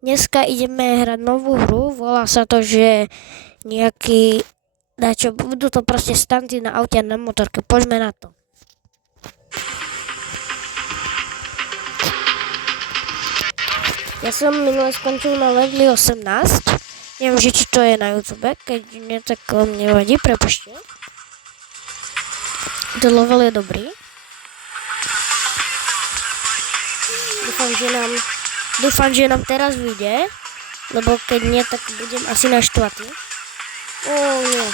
Dneska ideme hrať novú hru, volá sa to, že nejaký, budú to proste stanty na aute a na motorke, poďme na to. Ja som minule skončil na leveli 18, neviem, že či to je na YouTube, keď nie, tak nevadí, prepušte. Ten level je dobrý. Dúfam, že nám teraz vyjde, lebo keď nie, tak budem asi naštvatý. Nie.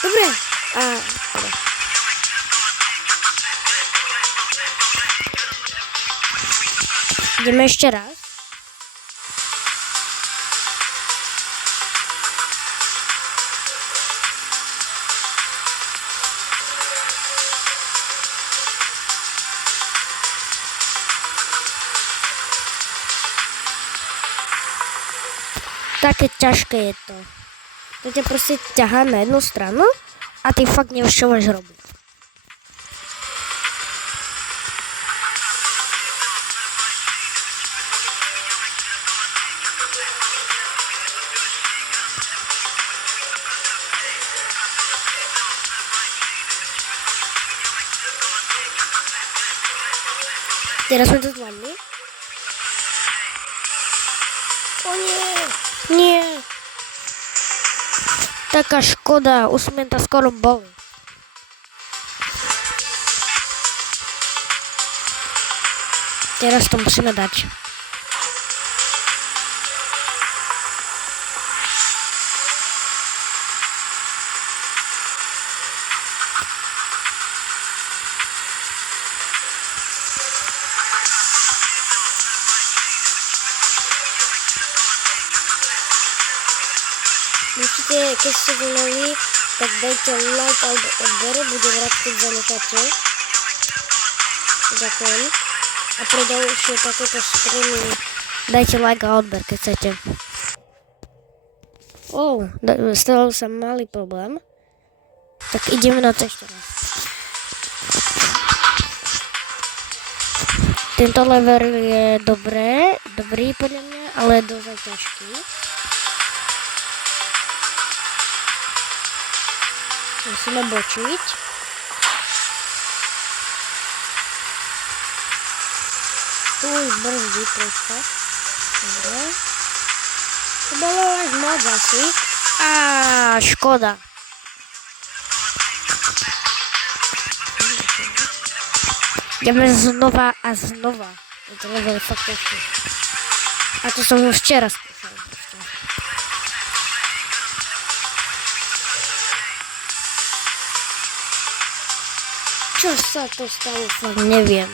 Dobre. Dobre. Ideme ešte raz. Také ťažké je to. To ťa proste ťahá na jednu stranu a ty fakt nevieš, čo máš robiť. Teraz sme to zvládli. O nie! Nie! Taká škoda, už sme to skoro boli. Teraz to musíme dať. Určite, keď ste noví, tak dajte like alebo odber, budem rád, keď zanecháte. Ďakujem. A pre ďalšie takéto streamy dajte like a odber, keď chcete. Stal sa malý problém. Tak ideme na to ešte raz. Tento level je dobrý podľa mňa, ale dosť ťažký. Musíme bočiť. Tu už brzdí troška. Dobre. To bolo až moc asi. Škoda. Ideme znova a znova. Je to level fakt ťažké. A to som už včera skúšal. Čo sa to stalo, fakt neviem.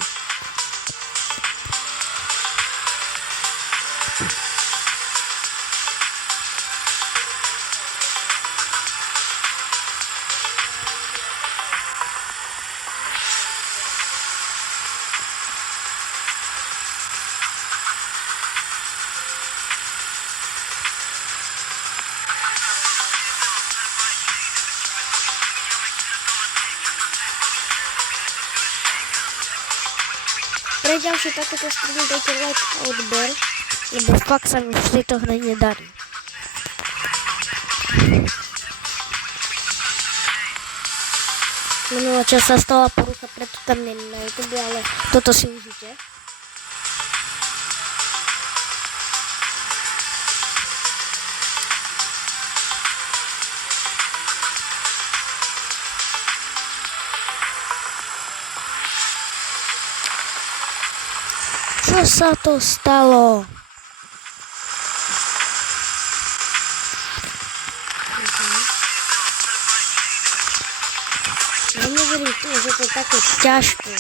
Pre ďalšie takéto streamy dajte like a odber, lebo fakt sa mi v tejto hre nedarí. Minulá časť sa stala porucha, preto tam nie na YouTube, ale toto si užite. Čo sa to stalo? Ja neverím tomu, že to je také ťažké.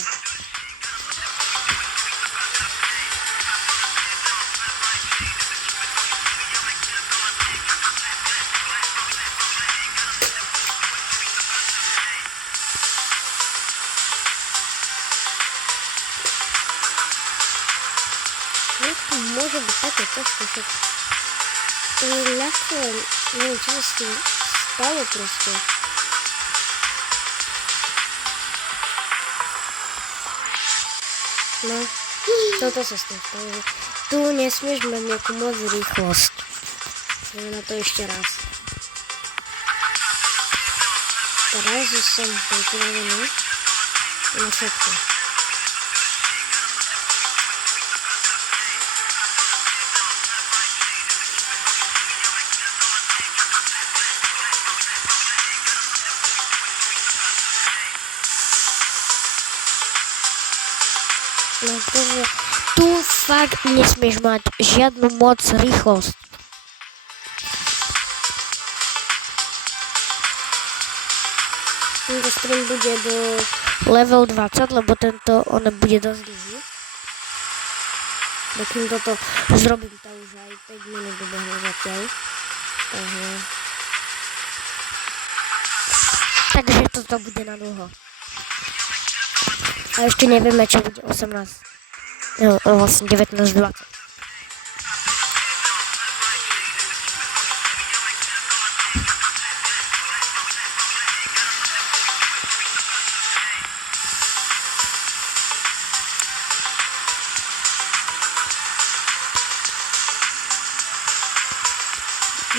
Jak to môže byť také ťažké, že to je ľahko, neviem, čo sa s tým stalo proste. No, toto sa s tým stalo. Tu nesmieš mať nejakú moc rýchlosť. Ideme na to ešte raz. Teraz som pripravený na všetko. No takže tu fakt nesmieš mať žiadnu moc rýchlosť. Tento stream bude do level 20, lebo tento on bude dosť dlhý. Dokým toto zrobím, to už aj 5 minút dobehlo zatiaľ. Takže toto bude na dlho. A ešte nevieme, čo bude 18. No, vlastne 19, 20.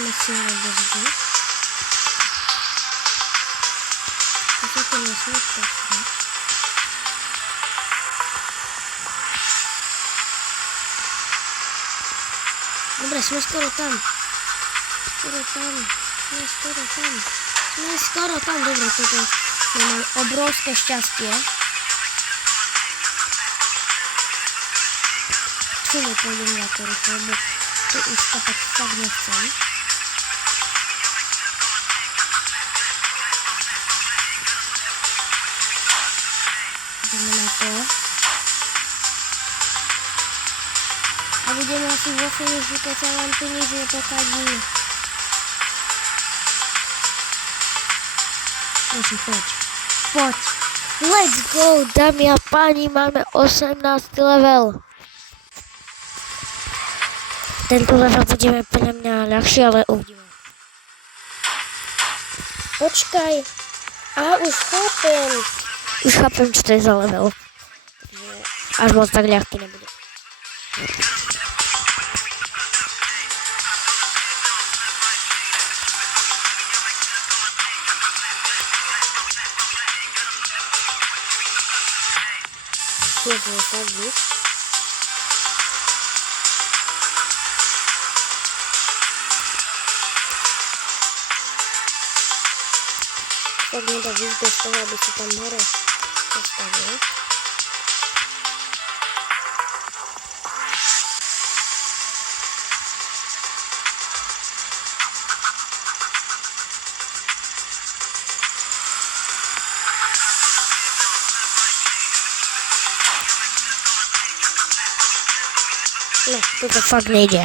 Musíme rozbiť. A co to musíme stať? Dobre, sme skoro tam. Sme skoro tam. Dobre, toto máme obrovské šťastie. Tu nepôjdem na to rýchlo, lebo tu už kapať fakt nechcem. Ideme na to. A budeme asi vo finiši, keď sa vám tu nič nepokadí. Prosím, poď. Let's go, dámy a páni, máme 18. level. Tento level budeme podľa mňa ľahšie, ale uvidíme. Počkaj. Aha, už chápem, čo to je za level. Až moc tak ľahký nebude. Jezu, tak víc. Tak mi to víc bez toho, aby si tam hore postavil. No, toto fakt nejde.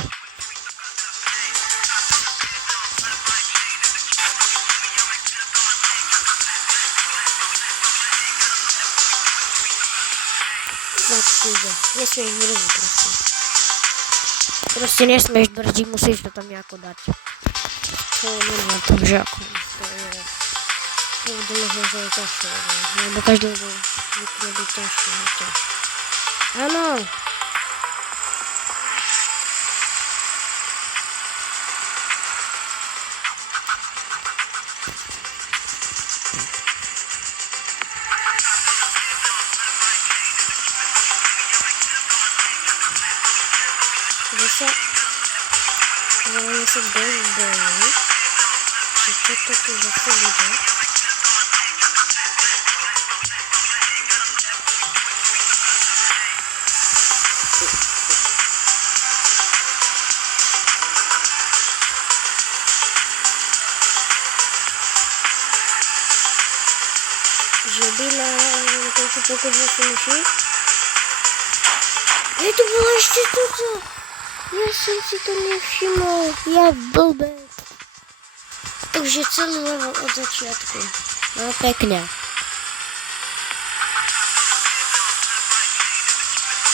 Nesmieš brziť proste. Proste nesmieš brziť, musíš to tam nejako dať. To nemám tam, že ako to je. To bude možno, že je ťažšie, lebo každý bude byť ťažšie. Áno. Zrovna sa dosť bojím, že toto tu zase bude. Že by na toľko pokud zase myši. Je to bolo ešte toto. Ja som si to nevšimol, ja blbec. Takže celý level od začiatku. No pekne.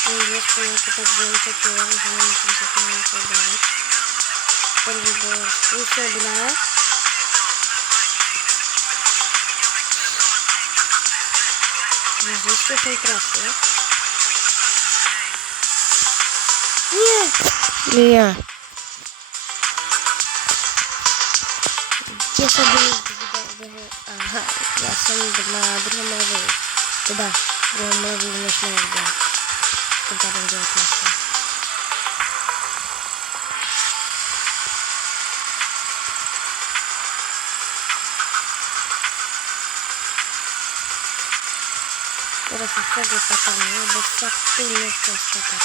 Už aspoň ako tak budem čakala, že nemusím sa tomu podávať. Prvý bol spôsobná. Zistě jsem trafil. Nie. Gdzie sobie aha, ja som na druhom levelu. Teda, v druhom levelu dnešného videa. Tým pádem 19. Teraz sa fakt opatrne, lebo fakt tu nechcem skakať.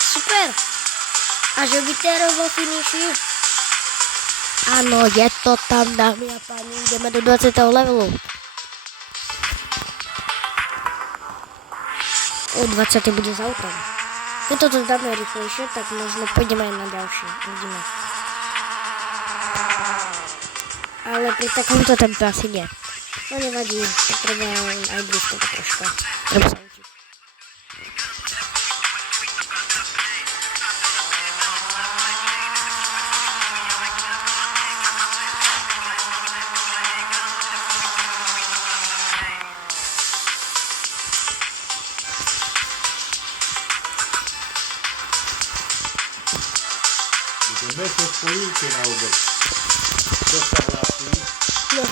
Super! A že vytero vo finiši? Áno, je to tam, dámy a páni, ideme do 20. levelu. O 20. bude s autom. Keď toto dáme rýchlejšie, tak možno pôjdeme aj na ďalšie. Uvidíme. Ale pri takomto tempe asi nie. No nevadí, to treba aj blízko troška. Treba sa učiť. Bez spojivky na obec. Kto sa hlási? No.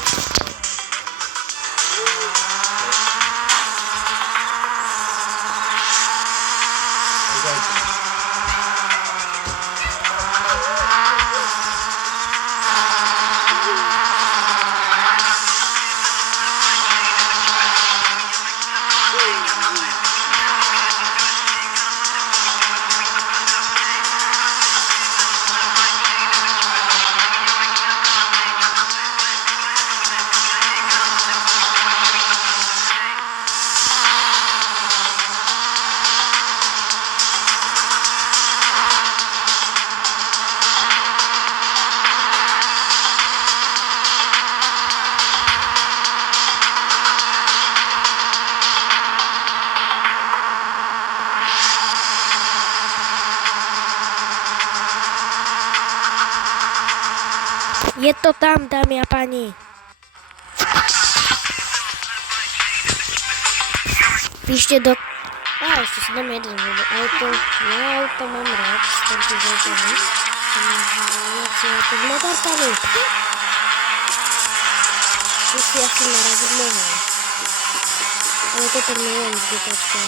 Je to tam, dámy a páni. Píšte do... ešte si dáme jeden video. Auto mám rád, s týmto žltými. S motorkami. Tu si asi naraziť mohol. Ale toto milujem z detačka.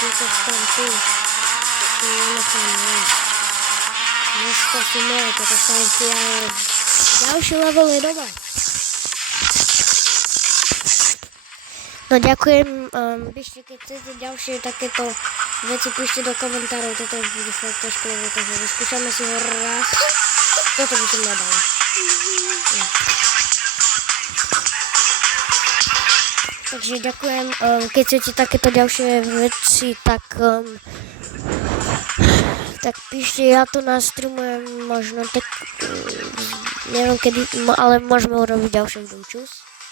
Túto vstam tu. Tu nenechám ísť. Dneska si moje, toto sa ešte ale ďalší level je doma. No ďakujem, píšte, keď chcete ďalšie takéto veci, píšte do komentárov, toto už bude fakt ťažké, takže vyskúšame si ho raz. Toto by som nedal. No. Takže ďakujem, keď chcete takéto ďalšie veci, tak píšte, ja to nastreamujem možno tak, neviem kedy, ale môžeme urobiť ďalšie video. Čus.